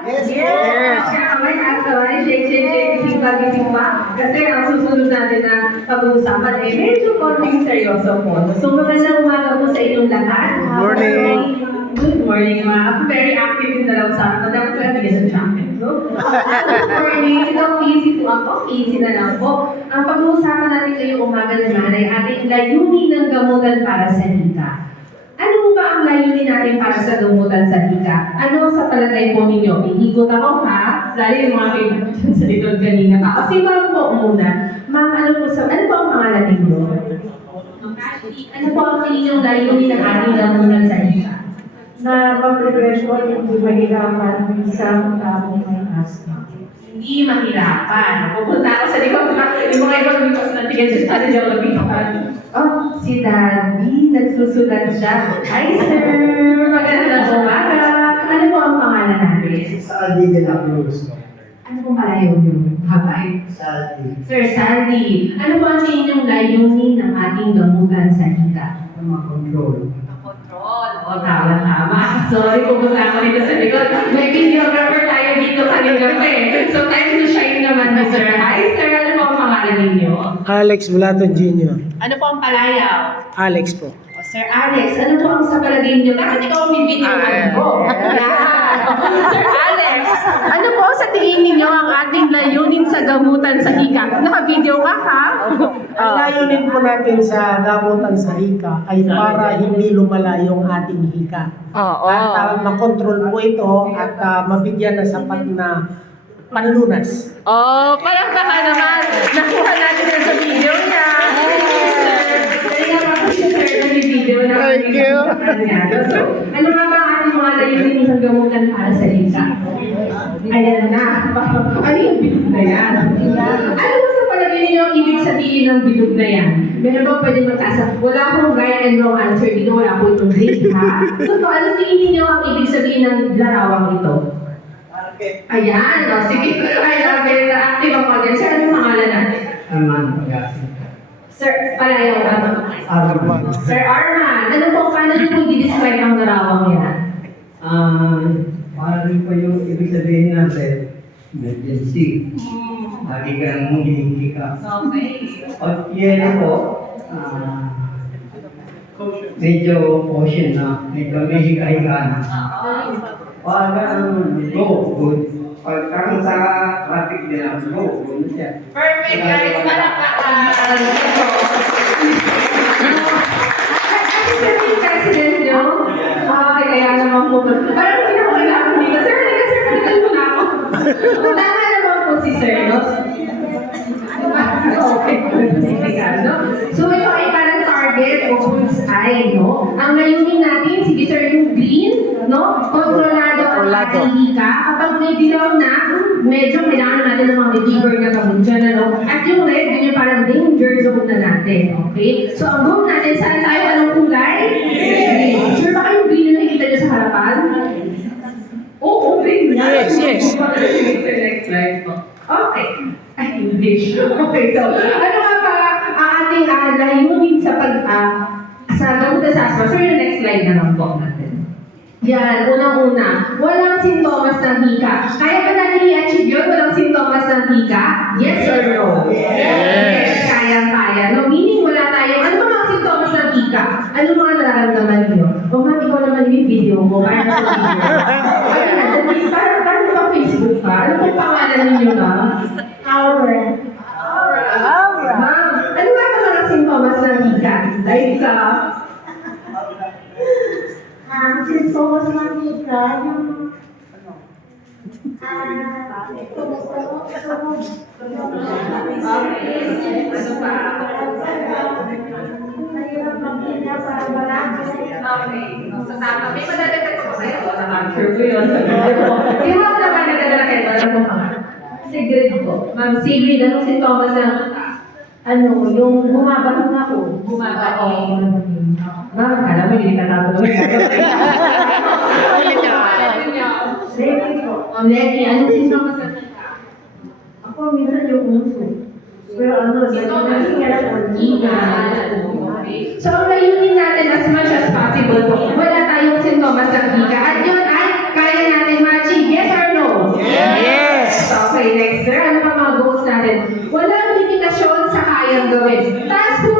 Yes. Yes! Kaya kamay, shake, gising pa. Kasi ang susunod natin na pag-uusapan medyo konting seryoso po. So magandang umaga po sa inyong lahat. Morning. Good morning, mga. Ako very active din na lang sa akin. Dapat ko lang bigyan ng champion, no? Good morning. Sino easy po ako? Easy na lang po. Ang pag-uusapan natin ngayong umaga naman ay ating layunin ng gamutan para sa hika. Ano po ba ang layunin natin para sa gamutan sa hika? Ano sa palagay po ninyo? Iikot ako ha? Lalo yung mga kaibigan sa likod kanina pa. Kasi parang po muna, ano po ang pangalan ninyo? Ano po ang inyong layunin ng ating gamutan sa hika? Na pag-prevention hindi mahirapan sa taong may asthma. Hindi mahirapan. Pupunta ako sa likod yung mga ibang likod na tingin sa atin yung lapitan. Oh, si Daddy, nagsusulat siya. Hi, sir! Magandang umaga! Ano po ang pangalan natin? Saldi de la Cruz. Ano pong palayaw niyo? Habay. Saldi. Sir Sandy, ano po ang inyong layunin ng ating gamutan sa hika? Makontrol. Control. O, tama. Sorry, pupunta ako dito sa likod. May videographer tayo dito kanina pa eh. So, time to shine naman ni Sir. Hi, Sir. Ano po ang pangalan ninyo? Alex Blato Jr. Ano po ang palayaw? Alex po. O, Sir Alex, ano po ang sa palagay niyo? Dapat ikaw ang bibidyoan ko. Yan. Sir Alex, ano po sa tingin ninyo ang ating layunin sa gamutan sa hika? Naka-video ka, ha? Ang layunin po natin sa gamutan sa hika ay para hindi lumala yung ating hika. At makontrol po ito at mabigyan ng sapat na panlunas. Oh, parang kaka naman. Nakuha natin na sa video niya. Kaya nga po si Sir nag-video na. Thank you. So, ano nga ba ang ating mga layunin ng gamutan para sa hika? Ayan na. Ano yung bilog na yan? Ano ba sa palagay ninyo ang ibig sabihin ng bilog na yan? Meron ba pwede magtasa? Wala pong right and wrong answer dito. Wala po itong grade, ha? So, ano tingin ninyo ang ibig sabihin ng larawang ito? Ayan, o sige. Ay, very active ako again. Sir, anong pangalan natin? Arman Pagasi. Sir, palayaw ka. Arman. Sir Arman, ano po, paano niyo po i-describe ang larawang yan? Para rin po yung ibig sabihin natin, emergency. Lagi ka nang hindi ka. Okay. At yan po, medyo caution na, medyo may higa-higa na. Pag go, good. Pag kang sa traffic nila, go, good na siya. Perfect, guys. Palakpakan. Kasi sir, yung president nyo, kaya naman po. Parang hindi na ko kailangan dito. Sir, halika sir, palitan mo na ako. Tama naman po si sir, no? Okay. No? So ito ay parang target o bullseye, no? Ang layunin natin, sige sir, yung green, no? Kontrolado ang ating hika. Kapag may dilaw na, medyo kailangan natin ng mga reliever na gamot dyan, ano? At yung red, yun yung parang danger zone na natin, okay? So ang goal natin, saan tayo? Anong kulay? Green. Sure ba kayong green yung nakikita nyo sa harapan? Oo, green. Yes. Next slide po. Okay. Ay, English. Okay, so, ano nga ba ang ating layunin sa sa gamutan sa asma? So, yung next slide na lang po natin. Yan, unang-una, walang sintomas ng hika. Kaya ba natin i-achieve yun? Walang sintomas ng hika? Yes or no? Yes! Kaya-kaya. No, meaning wala tayo. Ano ba mga sintomas ng hika? Ano mga nararamdaman niyo? O nga, ikaw naman yung video mo. Kaya sa video. Parang ba Facebook ka? Ano pong pangalan ninyo ba? Aura. Ma'am, ano ba ang mga sintomas ng hika? Like Ang sintomas ng hika, yung ano pa? mahirap maghinga para malaki. Okay. So, tama. May madadagdag ko ba kayo? Wala kang sure ko yun. Sino ako naman nagdadala kayo? Wala mo pa. Sigrid po. Ma'am, Sigrid, anong sintomas ng Ano, yung bumabahin ako. bumabahin? Ma'am, kala mo hindi ka tatulog. Baby po. Ma'am Letty, anong sintomas ng hika? Ako, minsan yung uso. Pero ano, Sintomas ng naghihinga ako. hika. So, ang layunin natin as much as possible po, wala tayong sintomas ng hika. At yun ay kaya natin ma-achieve. Yes or no? Okay, next. Sir, ano pa mga goals natin? Walang limitasyon sa kayang gawin. Taas po